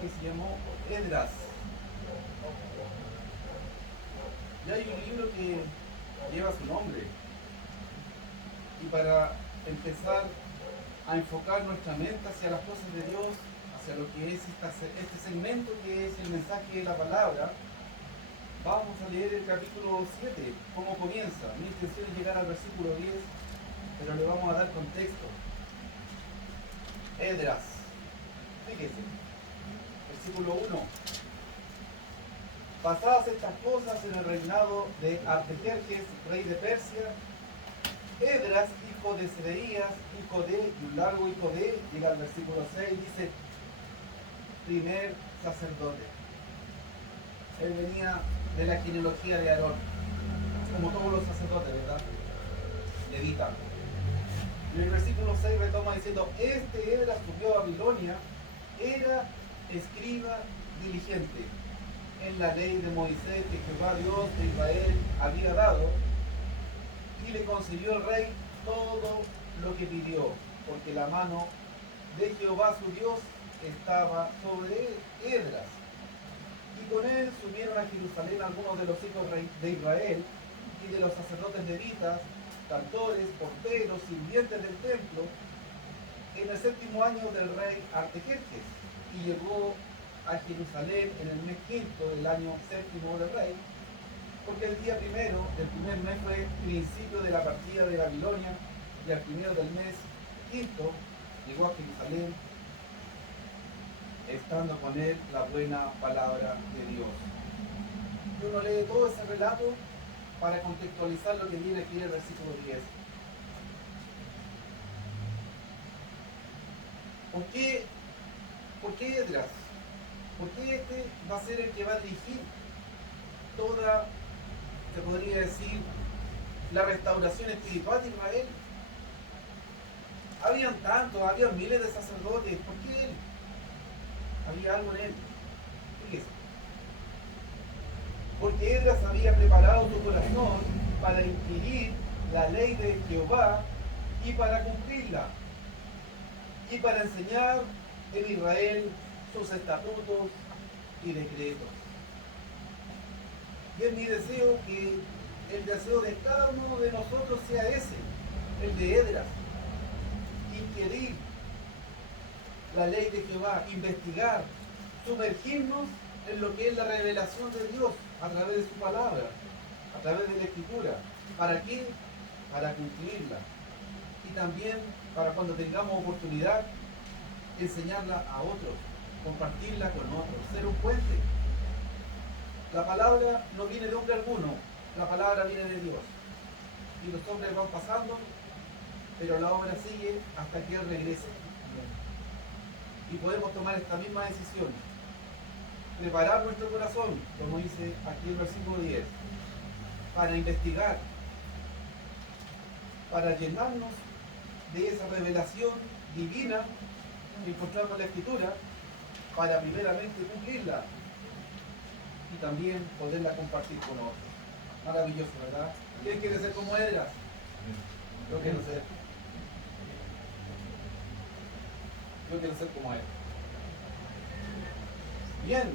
que se llamó Esdras. Y hay un libro que lleva su nombre. Y para empezar a enfocar nuestra mente hacia las cosas de Dios, hacia lo que es este segmento que es el mensaje de la palabra, vamos a leer el capítulo 7, cómo comienza. Mi intención es llegar al versículo 10, pero le vamos a dar contexto. Esdras. Fíjese, versículo 1. Pasadas estas cosas en el reinado de Artajerjes, rey de Persia, Esdras, hijo de Sedeías, hijo de, y un largo hijo de, llega al versículo 6, dice, primer sacerdote. Él venía de la genealogía de Aarón, como todos los sacerdotes, ¿verdad? Levita. Y el versículo 6 retoma diciendo, este Esdras subió a Babilonia, era escriba diligente en la ley de Moisés que Jehová Dios de Israel había dado, y le concedió el rey todo lo que pidió, porque la mano de Jehová su Dios estaba sobre Esdras. Y con él subieron a Jerusalén algunos de los hijos de Israel y de los sacerdotes levitas, cantores, porteros, sirvientes del templo, en el 7º año del rey Artajerjes, y llegó a Jerusalén en el mes quinto del año 7º del rey, porque el día primero del primer mes fue principio de la partida de Babilonia, y al primero del mes quinto llegó a Jerusalén, estando con él la buena palabra de Dios. Y uno lee todo ese relato para contextualizar lo que viene aquí en el versículo 10. ¿Por qué Esdras? ¿Por qué este va a ser el que va a dirigir toda, se podría decir, la restauración espiritual de Israel? Habían miles de sacerdotes. ¿Por qué él? Había algo en él. Fíjese. Porque Esdras había preparado su corazón para inquirir la ley de Jehová y para cumplirla, y para enseñar en Israel sus estatutos y decretos. Y es mi deseo que el deseo de cada uno de nosotros sea ese, el de Esdras. Inquirir la ley de Jehová, investigar, sumergirnos en lo que es la revelación de Dios a través de su palabra, a través de la escritura. ¿Para qué? Para cumplirla. Y también para cuando tengamos oportunidad, enseñarla a otros, compartirla con otros, ser un puente. La palabra no viene de hombre alguno, la palabra viene de Dios. Y los hombres van pasando, pero la obra sigue hasta que Él regrese. Y podemos tomar esta misma decisión. Preparar nuestro corazón, como dice aquí el versículo 10, para investigar, para llenarnos de esa revelación divina que encontramos en la Escritura, para primeramente cumplirla y también poderla compartir con otros. Maravilloso, ¿verdad? ¿Quién quiere ser como Esdras? Yo quiero ser. Yo quiero ser como él. Bien,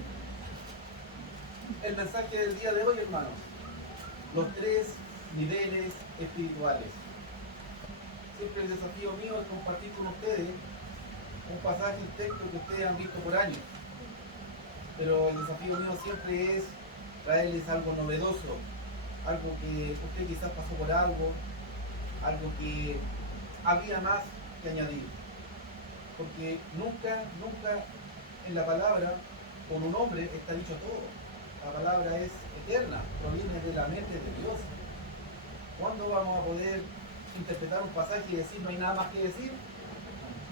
el mensaje del día de hoy, hermanos, los 3 niveles espirituales. Siempre el desafío mío es compartir con ustedes un pasaje, un texto que ustedes han visto por años, pero el desafío mío siempre es traerles algo novedoso, algo que usted quizás pasó por algo que había más que añadir, porque nunca en la palabra con un hombre está dicho todo. La palabra es eterna, proviene de la mente de Dios. ¿Cuándo vamos a poder interpretar un pasaje y decir no hay nada más que decir?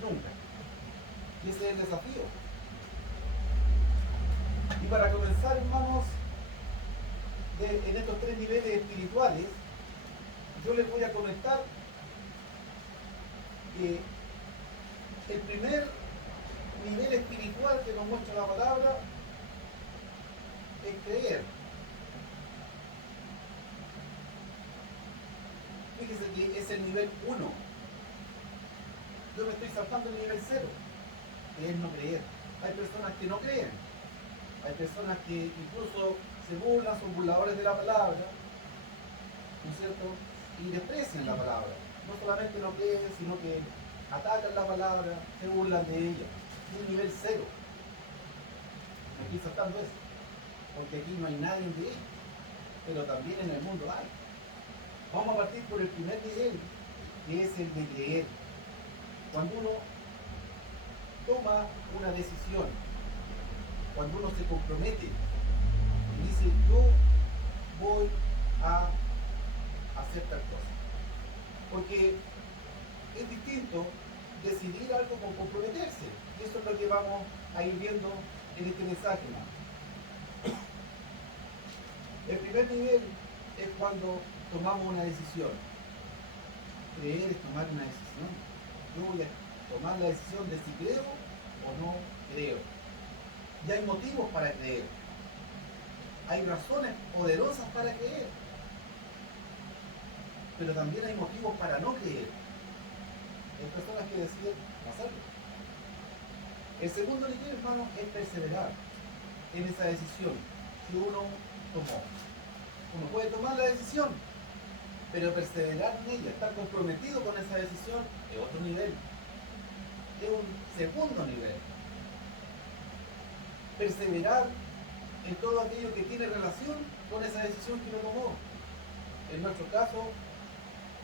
Nunca. Y ese es el desafío. Y para comenzar, hermanos, en estos 3 niveles espirituales, yo les voy a comentar que el primer nivel espiritual que nos muestra la palabra es creer. Fíjese que es el nivel 1. Yo me estoy saltando el nivel 0. que es no creer. Hay personas que no creen. Hay personas que incluso se burlan, son burladores de la palabra, ¿no es cierto? Y desprecian la palabra. No solamente no creen, sino que atacan la palabra, se burlan de ella. Es un nivel cero. Aquí saltando eso. Porque aquí no hay nadie de ellos. Pero también en el mundo hay. Vamos a partir por el primer nivel, que es el de creer. Cuando uno toma una decisión, cuando uno se compromete y dice, yo voy a hacer tal cosa. Porque es distinto decidir algo con comprometerse. Y eso es lo que vamos a ir viendo en este mensaje, hermano. El primer nivel es cuando tomamos una decisión. Creer es tomar una decisión. Yo voy a tomar la decisión de si creo o no creo. Y hay motivos para creer. Hay razones poderosas para creer. Pero también hay motivos para no creer. Hay personas que deciden no hacerlo. El segundo nivel, hermano, es perseverar en esa decisión que uno tomó. Uno puede tomar la decisión, pero perseverar en ella, estar comprometido con esa decisión, es otro nivel. Es un segundo nivel. Perseverar en todo aquello que tiene relación con esa decisión que uno tomó. En nuestro caso,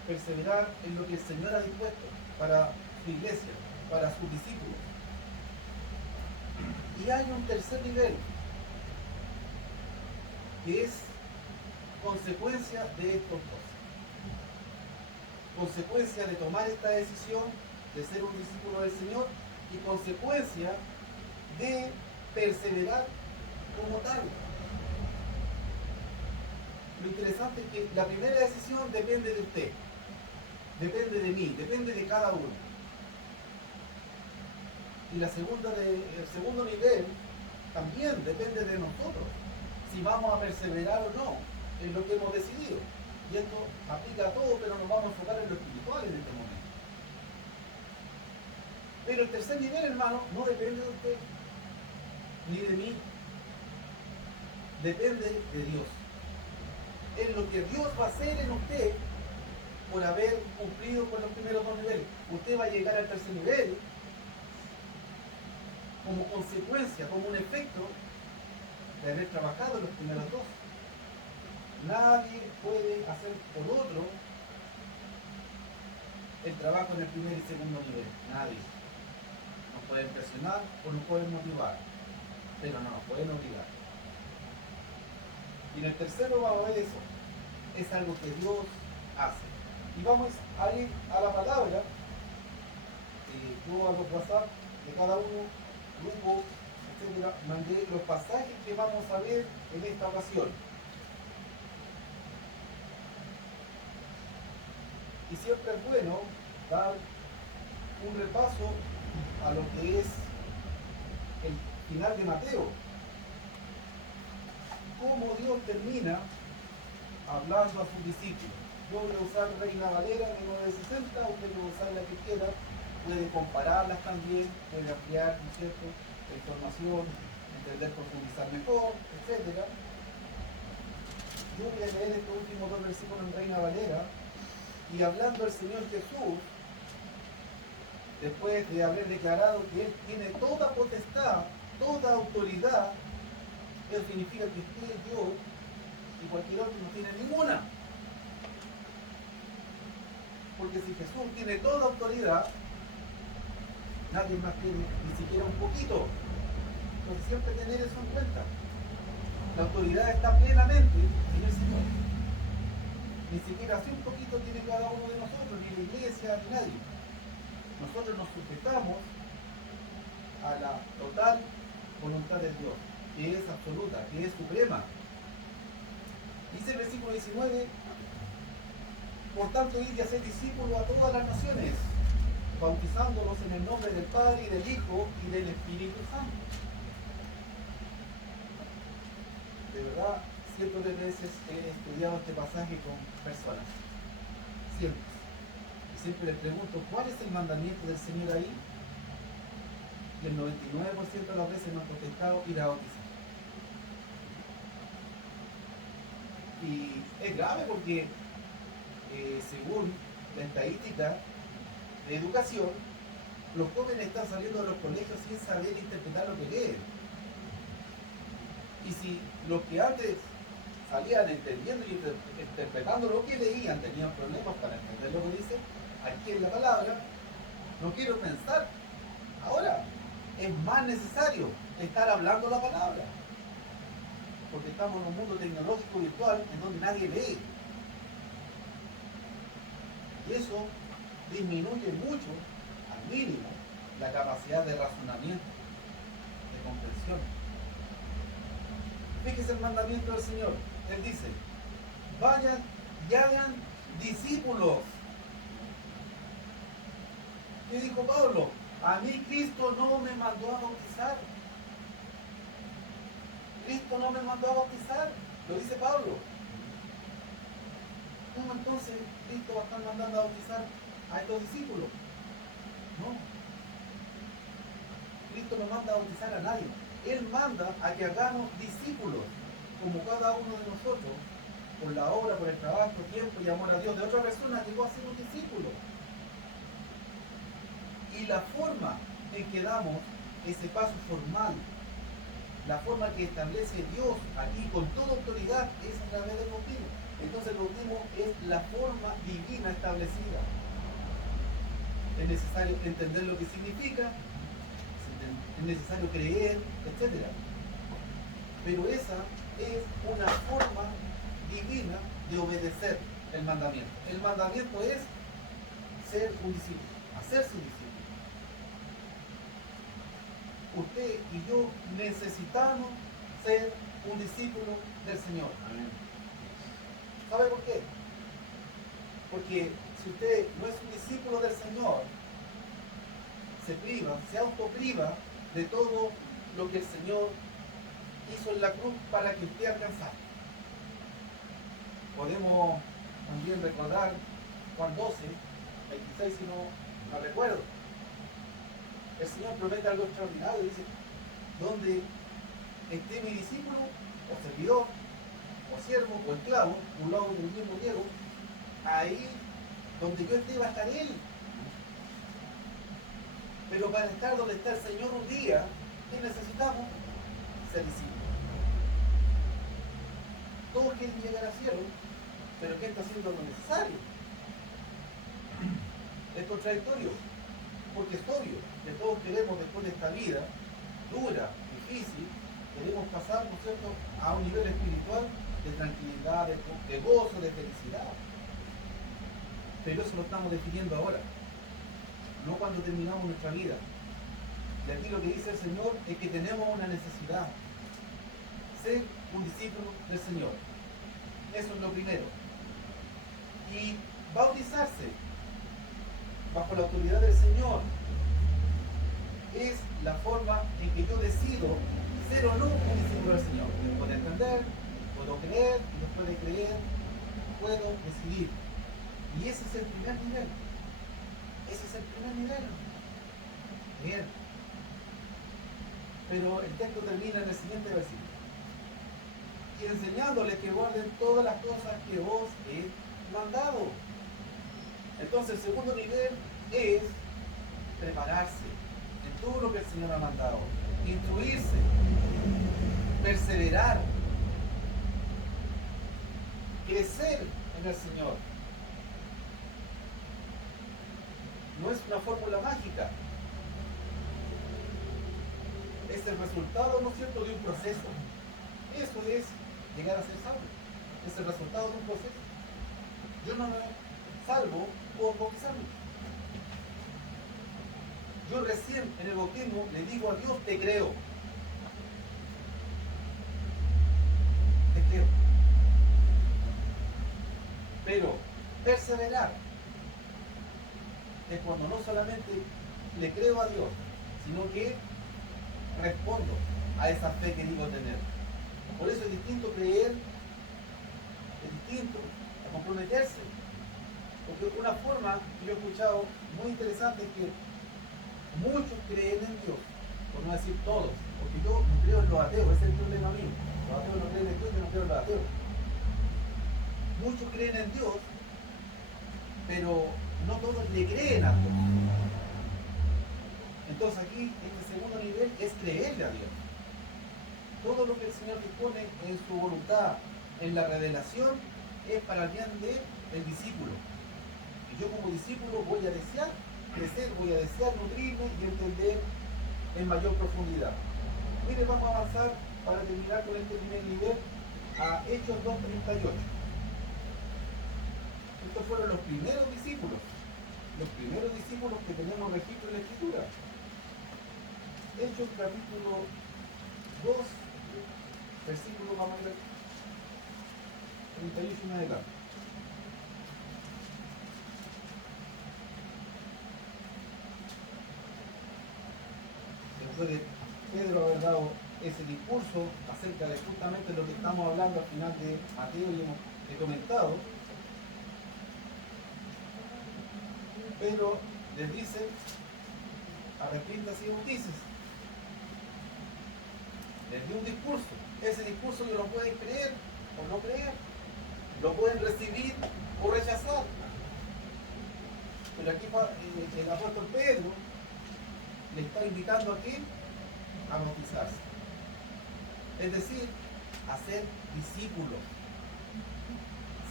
perseverar en lo que el Señor ha dispuesto para su iglesia, para sus discípulos. Y hay un tercer nivel, que es consecuencia de estos dos. Consecuencia de tomar esta decisión de ser un discípulo del Señor y consecuencia de perseverar como tal. Lo interesante es que la primera decisión depende de usted, depende de mí, depende de cada uno. Y el segundo nivel también depende de nosotros, si vamos a perseverar o no en lo que hemos decidido. Y esto aplica a todo, pero nos vamos a enfocar en lo espiritual en este momento. Pero el tercer nivel, hermano, no depende de usted, ni de mí, depende de Dios. Es lo que Dios va a hacer en usted por haber cumplido con los primeros dos niveles. Usted va a llegar al tercer nivel como consecuencia, como un efecto de haber trabajado en los primeros dos. Nadie puede hacer por otro el trabajo en el primer y segundo nivel. Nadie. Nos pueden presionar o nos pueden motivar, pero no nos pueden obligar. Y en el tercero vamos a ver eso. Es algo que Dios hace. Y vamos a ir a la palabra. Yo a los WhatsApp de cada uno, grupo, etcétera, mandé los pasajes que vamos a ver en esta ocasión. Y siempre es bueno dar un repaso a lo que es el final de Mateo. Cómo Dios termina hablando a sus discípulos. Yo voy a usar Reina Valera 1960, usted puede usar la que quiera, puede compararlas también, puede ampliar, ¿no es cierto?, la información, entender, profundizar mejor, etc. Yo voy a leer estos últimos dos versículos en Reina Valera. Y hablando el Señor Jesús, después de haber declarado que Él tiene toda potestad, toda autoridad, eso significa que usted, yo y cualquier otro no tiene ninguna. Porque si Jesús tiene toda autoridad, nadie más tiene ni siquiera un poquito. Entonces siempre tener eso en cuenta. La autoridad está plenamente en el Señor. Ni siquiera así un poquito tiene cada uno de nosotros, ni la iglesia, ni nadie. Nosotros nos sujetamos a la total voluntad de Dios, que es absoluta, que es suprema. Dice el versículo 19, por tanto, id y haced discípulos a todas las naciones, bautizándolos en el nombre del Padre, y del Hijo, y del Espíritu Santo. De verdad, cientos de veces he estudiado este pasaje con personas. Siempre. Y siempre les pregunto, ¿cuál es el mandamiento del Señor ahí? y el 99% de las veces nos ha contestado ir a bautizar. Y es grave porque, según la estadística de educación, los jóvenes están saliendo de los colegios sin saber interpretar lo que leen. Y si los que antes salían entendiendo y interpretando lo que leían tenían problemas para entender lo que dice, aquí en la palabra, no quiero pensar. Ahora es más necesario estar hablando la palabra, porque estamos en un mundo tecnológico virtual en donde nadie lee. Y eso disminuye mucho, al mínimo, la capacidad de razonamiento, de comprensión. Fíjese el mandamiento del Señor. Él dice, vayan y hagan discípulos. ¿Qué dijo Pablo? A mí Cristo no me mandó a bautizar. Cristo no me mandó a bautizar. Lo dice Pablo. ¿Cómo entonces Cristo va a estar mandando a bautizar a estos discípulos? No. Cristo no manda a bautizar a nadie. Él manda a que hagamos discípulos, como cada uno de nosotros, por la obra, por el trabajo, tiempo y amor a Dios de otra persona, llegó a ser un discípulo. Y la forma en que damos ese paso formal, la forma que establece Dios aquí con toda autoridad, es a través del bautismo. Entonces el bautismo es la forma divina establecida. Es necesario entender lo que significa, es necesario creer, etc. Pero esa es una forma divina de obedecer el mandamiento. El mandamiento es ser un discípulo, hacerse un discípulo. Usted y yo necesitamos ser un discípulo del Señor. Amén. ¿Sabe por qué? Porque si usted no es un discípulo del Señor, se priva, se autopriva de todo lo que el Señor hizo en la cruz para que usted alcanzara. Podemos también recordar Juan 12, 26, si no recuerdo. El Señor promete algo extraordinario, dice, donde esté mi discípulo, o servidor, o siervo, o esclavo, un lado del mismo griego, ahí donde yo esté va a estar Él. Pero para estar donde está el Señor un día, ¿qué necesitamos? Ser discípulos. Todos quieren llegar al cielo, pero ¿qué está haciendo lo necesario? Es contradictorio, porque es obvio que todos queremos, después de esta vida dura, difícil, queremos pasar, ¿no es cierto?, a un nivel espiritual de tranquilidad, de gozo, de felicidad. Pero eso lo estamos definiendo ahora, no cuando terminamos nuestra vida. Y aquí lo que dice el Señor es que tenemos una necesidad: ser un discípulo del Señor. Eso es lo primero. Y bautizarse bajo la autoridad del Señor es la forma en que yo decido ser o no un discípulo del Señor. Puedo entender, puedo creer, y después de creer puedo decidir. Y ese es el primer nivel. Ese es el primer nivel. Bien. Pero el texto termina en el siguiente versículo: y enseñándoles que guarden todas las cosas que os he mandado. Entonces el segundo nivel es prepararse en todo lo que el Señor ha mandado, instruirse, perseverar, crecer en el Señor. No es una fórmula mágica, es el resultado, ¿no es cierto?, de un proceso. Eso es llegar a ser salvo, es el resultado de un proceso. Yo no me salvo por bautizarme. Yo recién en el bautismo le digo a Dios: te creo. Te creo. Pero perseverar es cuando no solamente le creo a Dios, sino que respondo a esa fe que digo tener. Por eso es distinto creer, es distinto a comprometerse. Porque una forma que yo he escuchado muy interesante es que muchos creen en Dios, por no decir todos, porque yo no creo en los ateos, ese es el problema mío. Los ateos no creen en Dios, yo no creo en los ateos. Muchos creen en Dios, pero no todos le creen a Dios. Entonces aquí, este segundo nivel es creerle a Dios. Todo lo que el Señor dispone en su voluntad, en la revelación, es para el bien del discípulo. Y yo como discípulo voy a desear crecer, voy a desear nutrirme y entender en mayor profundidad. Mire, vamos a avanzar para terminar con este primer nivel a Hechos 2:38. Estos fueron los primeros discípulos que tenemos registro en la Escritura. Hechos capítulo 2, versículo, vamos a ver, 38 en adelante. Después de Pedro haber dado ese discurso acerca de justamente lo que estamos hablando al final de Mateo y he comentado, Pedro les dice: arrepiéntase y bautícese. Les dio un discurso. Ese discurso ellos lo pueden creer o no creer, lo pueden recibir o rechazar. Pero aquí el apóstol Pedro le está invitando aquí a bautizarse, es decir, a ser discípulos.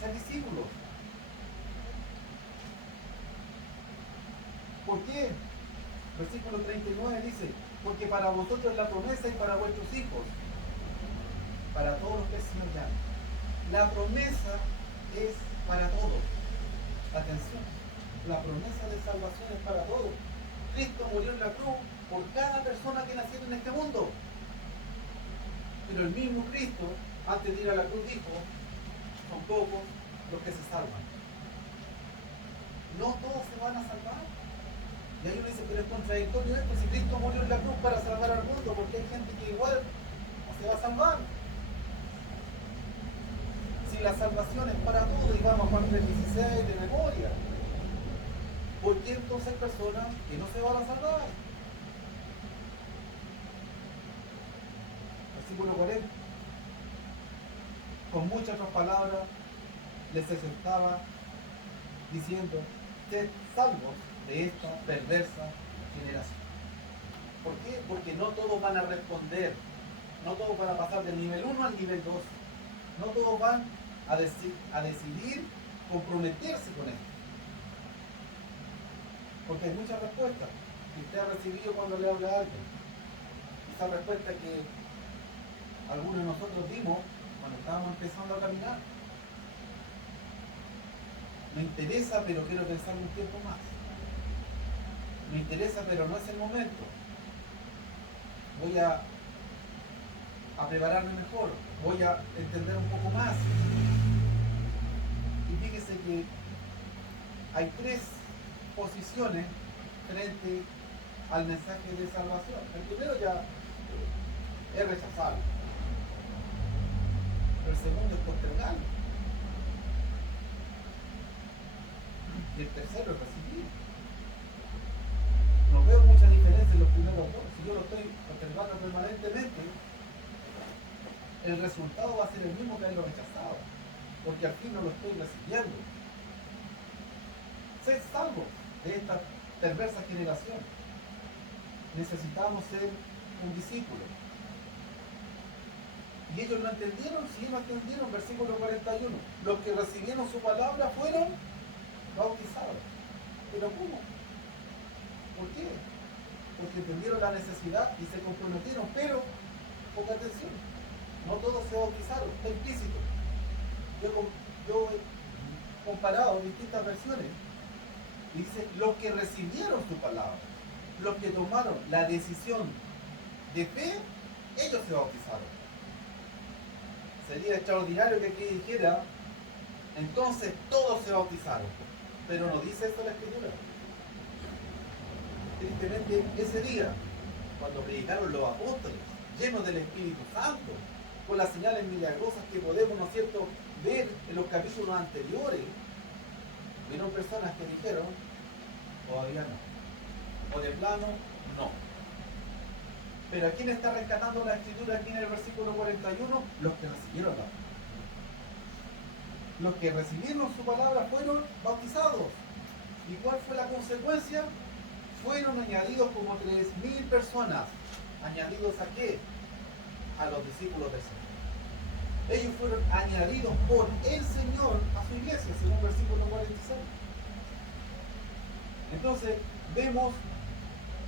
Ser discípulos. ¿Por qué? Versículo 39 dice: porque para vosotros es la promesa y para vuestros hijos, para todos los que el Señor llama. La promesa es para todos. Atención, la promesa de salvación es para todos. Cristo murió en la cruz por cada persona que naciera en este mundo. Pero el mismo Cristo, antes de ir a la cruz, dijo: son pocos los que se salvan. No todos se van a salvar. Y ahí uno dice: pero es contradictorio esto, si Cristo murió en la cruz para salvar al mundo, porque hay gente que igual no se va a salvar. Si la salvación es para todos, y vamos a Juan 3:16 de memoria, ¿por qué entonces hay personas que no se van a salvar? Versículo 40. Con muchas otras palabras les exhortaba diciendo: sed salvos de esta perversa generación. ¿Por qué? Porque no todos van a responder, no todos van a pasar del nivel 1 al nivel 2, no todos van a decidir comprometerse con esto. Porque hay muchas respuestas que usted ha recibido cuando le habla a alguien. Esa respuesta que algunos de nosotros dimos cuando estábamos empezando a caminar: me interesa, pero quiero pensar un tiempo más. Me interesa, pero no es el momento. Voy a prepararme mejor, voy a entender un poco más. Y fíjese que hay tres posiciones frente al mensaje de salvación. El primero ya es rechazarlo. El segundo es postergarlo. Y el tercero es recibir. No veo mucha diferencia en los primeros dos. Si yo lo estoy observando permanentemente, el resultado va a ser el mismo que haberlo rechazado, porque al fin no lo estoy recibiendo. Sed salvos de esta perversa generación. Necesitamos ser un discípulo. Y ellos no entendieron, sí no entendieron. Versículo 41. Los que recibieron su palabra fueron bautizados. ¿Pero cómo? ¿Por qué? Porque entendieron la necesidad y se comprometieron, pero, poca atención, no todos se bautizaron, está implícito. Yo he comparado distintas versiones y dice: los que recibieron su palabra, los que tomaron la decisión de fe, ellos se bautizaron. Sería extraordinario que aquí dijera: entonces todos se bautizaron, pero no dice esto la Escritura. Tristemente, ese día, cuando predicaron los apóstoles, llenos del Espíritu Santo, con las señales milagrosas que podemos, ¿no es cierto?, ver en los capítulos anteriores, vieron personas que dijeron: todavía no, o de plano, no. Pero ¿a quién está rescatando la escritura aquí en el versículo 41? Los que recibieron la palabra. Los que recibieron su palabra fueron bautizados. ¿Y cuál fue la consecuencia? Fueron añadidos como 3.000 personas. ¿Añadidos a qué? A los discípulos del Señor. Ellos fueron añadidos por el Señor a su iglesia, según versículo 46. Entonces, vemos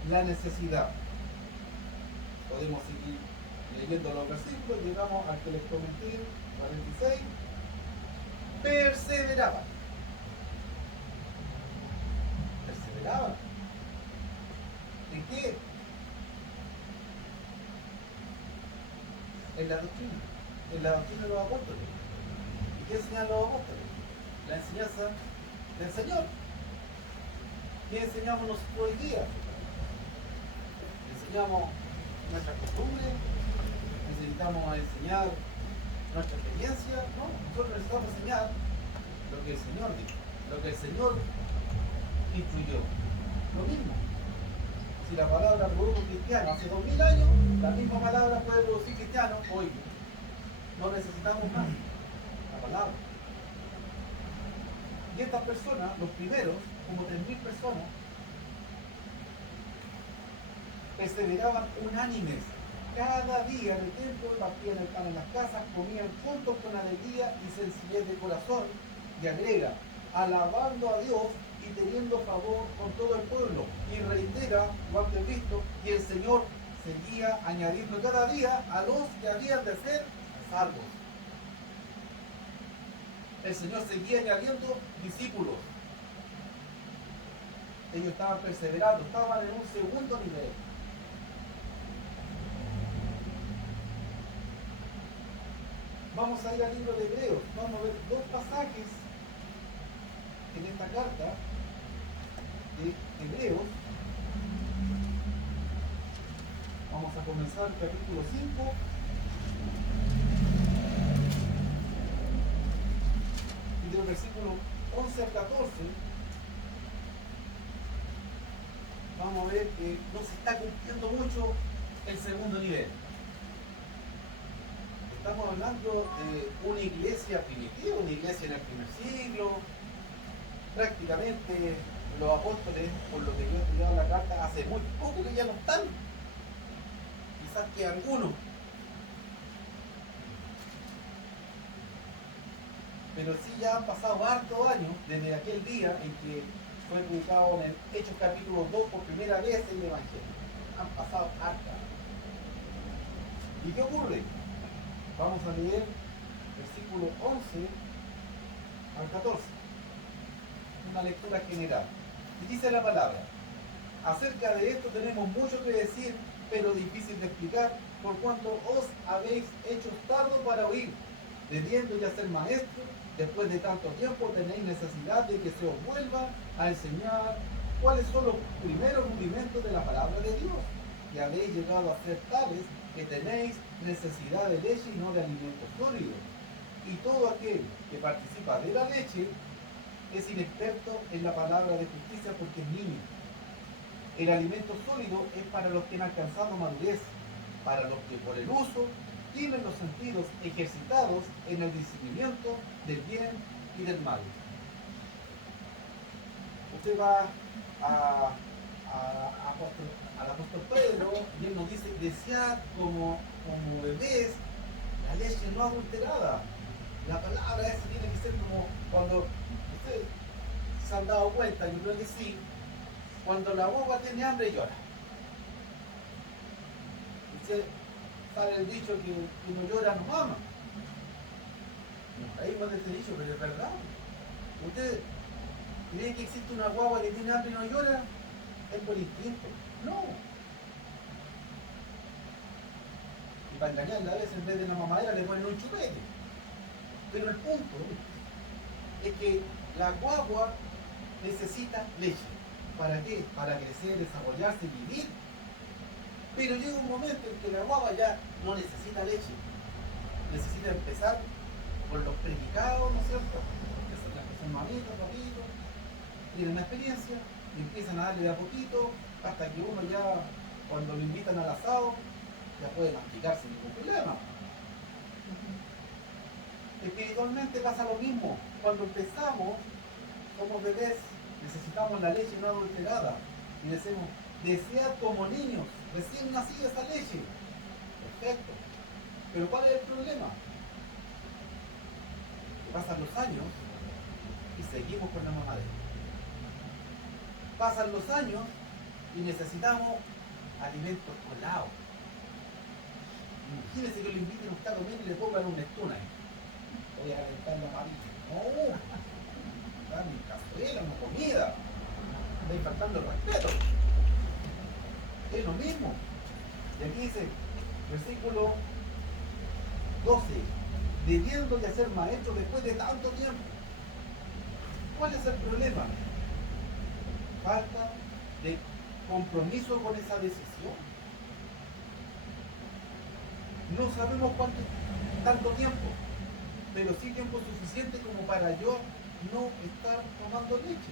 la necesidad. Podemos seguir leyendo los versículos, llegamos al que les comenté, 46. Perseveraban. Perseveraban. ¿En qué? En la doctrina. En la doctrina de los apóstoles. ¿Y qué enseñan los apóstoles? La enseñanza del Señor. ¿Qué enseñamos nosotros hoy día? Enseñamos nuestra costumbre, necesitamos enseñar nuestra experiencia, no, nosotros necesitamos enseñar lo que el Señor dijo, lo que el Señor instruyó. Lo mismo. Si la palabra produjo cristiano hace 2000 años, la misma palabra puede producir cristiano hoy. No necesitamos más la palabra. Y estas personas, los primeros, como 3.000 personas, perseveraban unánimes. Cada día en el templo partían el pan en las casas, comían juntos con alegría y sencillez de corazón, y agrega, alabando a Dios y teniendo favor con todo el pueblo. Y reitera lo antes visto, y el Señor seguía añadiendo cada día a los que habían de ser salvos. El Señor seguía añadiendo discípulos. Ellos estaban perseverando, estaban en un segundo nivel. Vamos a ir al libro de Hebreos, vamos a ver dos pasajes en esta carta de Hebreos. Vamos a comenzar el capítulo 5. Y del versículo 11 al 14, vamos a ver que no se está cumpliendo mucho el segundo nivel. Estamos hablando de una iglesia primitiva, una iglesia en el primer siglo. Prácticamente los apóstoles, por lo que yo he estudiado en la carta, hace muy poco que ya no están. Quizás que algunos. Pero sí ya han pasado hartos años desde aquel día en que fue publicado en Hechos capítulo 2 por primera vez el Evangelio. Han pasado hartos. ¿Y qué ocurre? Vamos a leer versículo 11 al 14. Una lectura general. Y dice la palabra: acerca de esto tenemos mucho que decir, pero difícil de explicar, por cuanto os habéis hecho tardo para oír, debiendo ya ser maestros, después de tanto tiempo tenéis necesidad de que se os vuelva a enseñar cuáles son los primeros rudimentos de la palabra de Dios, y habéis llegado a ser tales que tenéis necesidad de leche y no de alimentos sólidos. Y todo aquel que participa de la leche es inexperto en la palabra de justicia porque es niño. El alimento sólido es para los que han alcanzado madurez, para los que por el uso tienen los sentidos ejercitados en el discernimiento del bien y del mal. Usted va al apóstol Pedro y él nos dice: desead como bebés la leche no adulterada. La palabra esa tiene que ser como cuando ustedes se han dado cuenta, yo creo que sí, cuando la guagua tiene hambre y llora. Usted sale el dicho que no llora no mama. Ahí va ese dicho, pero es verdad. Usted cree que existe una guagua que tiene hambre y no llora, es por instinto. No. Y para engañarla a veces, en vez de una mamadera le ponen un chupete. Pero el punto es que la guagua necesita leche. ¿Para qué? Para crecer, desarrollarse y vivir. Pero llega un momento en que la guagua ya no necesita leche. Necesita empezar por los predicados, ¿no es cierto? Que son las que son mamitas, papitos, tienen una experiencia y empiezan a darle de a poquito hasta que uno ya, cuando lo invitan al asado, ya puede masticar sin ningún problema. Espiritualmente pasa lo mismo. Cuando empezamos, somos bebés, necesitamos la leche no adulterada. Y decimos, desead como niños, recién nacida esa leche. Perfecto. Pero ¿cuál es el problema? Que pasan los años y seguimos con la mamadera. Pasan los años y necesitamos alimentos colados. Imagínense que lo inviten a usted a comer y le pongan un Nestuna ahí. Voy a calentar la parrilla. No, dame cazuela, no comida. Estáis faltando el respeto. Es lo mismo. Y aquí dice, versículo 12, debiendo de ser maestro después de tanto tiempo. ¿Cuál es el problema? Falta de compromiso con esa decisión. No sabemos tanto tiempo, pero sí tiempo suficiente como para yo no estar tomando leche.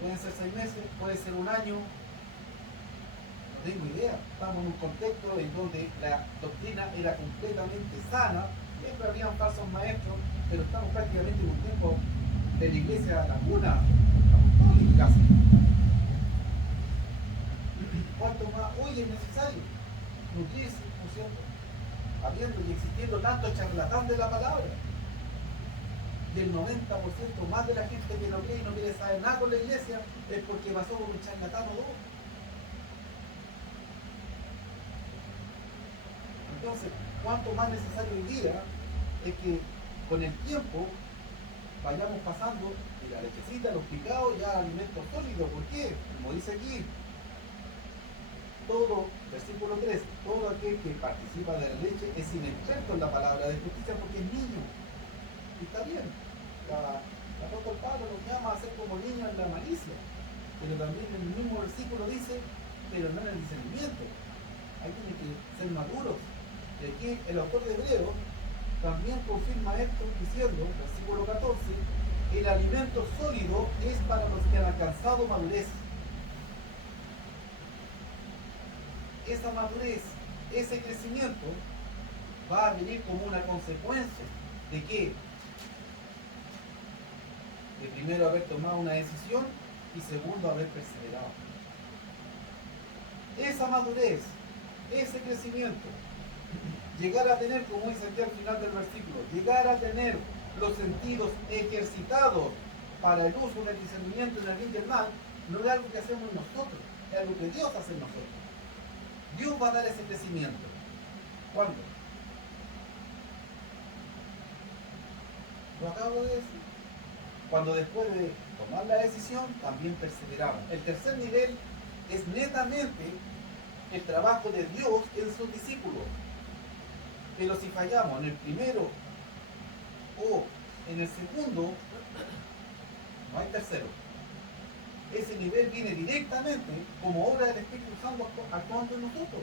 Pueden ser 6 meses, puede ser un año, no tengo idea. Estamos en un contexto en donde la doctrina era completamente sana, siempre habían falsos maestros, pero estamos prácticamente en un tiempo de la iglesia laguna, apostólica. ¿Cuánto más hoy es necesario nutrirse, ¿no es cierto? Habiendo y existiendo tanto charlatán de la palabra, y el 90% más de la gente que no cree y no quiere saber nada con la iglesia es porque pasó por un charlatán o dos. Entonces, cuánto más necesario hoy día es que con el tiempo vayamos pasando de la lechecita, los picados, ya a alimentos sólidos. ¿Por qué? Como dice aquí, todo, versículo 3, todo aquel que participa de la leche es inexperto en la palabra de justicia porque es niño. Y está bien, el apóstol Pablo nos llama a ser como niños en la malicia, pero también en el mismo versículo dice, pero no en el discernimiento. Hay que ser maduros. Y aquí el autor de Hebreos también confirma esto diciendo, versículo 14, el alimento sólido es para los que han alcanzado madurez. Esa madurez, ese crecimiento va a venir como una consecuencia de que de primero haber tomado una decisión y segundo haber perseverado. Esa madurez, ese crecimiento, llegar a tener, como dice aquí al final del versículo, llegar a tener los sentidos ejercitados para el uso del discernimiento en el bien y el mal, no es algo que hacemos nosotros, es algo que Dios hace en nosotros. Dios va a dar ese crecimiento. ¿Cuándo? Lo acabo de decir. Cuando después de tomar la decisión, también perseveramos. El tercer nivel es netamente el trabajo de Dios en sus discípulos. Pero si fallamos en el primero o en el segundo, no hay tercero. Ese nivel viene directamente como obra del Espíritu Santo actuando en nosotros.